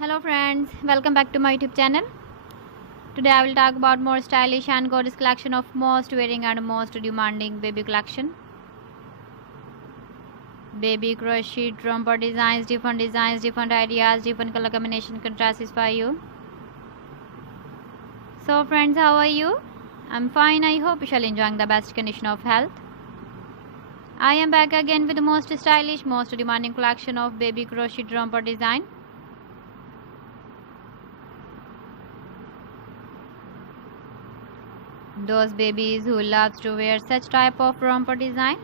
Hello friends, welcome back to my YouTube channel. Today I will talk about more stylish and gorgeous collection of most wearing and most demanding baby collection. Baby crochet romper designs, different ideas, different color combination contrasts for you. So friends, how are you? I'm fine. I hope you shall enjoying the best condition of health. I am back again with the most stylish, most demanding collection of baby crochet romper design. Those babies who loves to wear such type of romper design.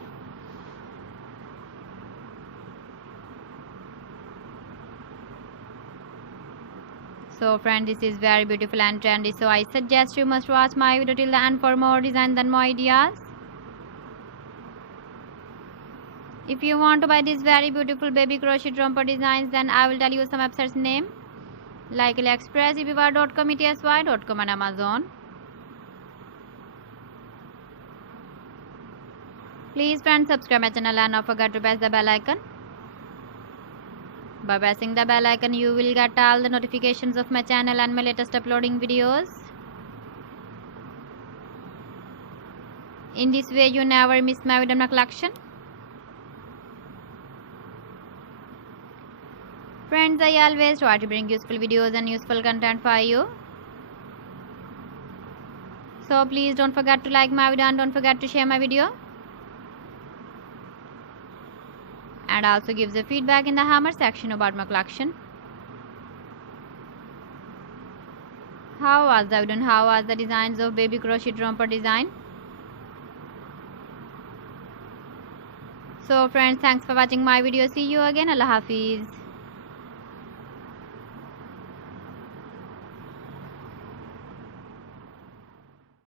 So friend, this is very beautiful and trendy, so I suggest you must watch my video till the end for more design and more ideas. If you want to buy these very beautiful baby crochet romper designs, then I will tell you some websites name like AliExpress, eBay.com, ETSY.com and Amazon. Please friends, subscribe my channel and don't forget to press the bell icon. By pressing the bell icon, you will get all the notifications of my channel and my latest uploading videos. In this way, you never miss my video collection. Friends, I always try to bring useful videos and useful content for you. So please don't forget to like my video and don't forget to share my video. And also give the feedback in the hammer section about my collection. How was the video and how was the designs of baby crochet romper design? So friends, thanks for watching my video. See you again. Allah Hafiz.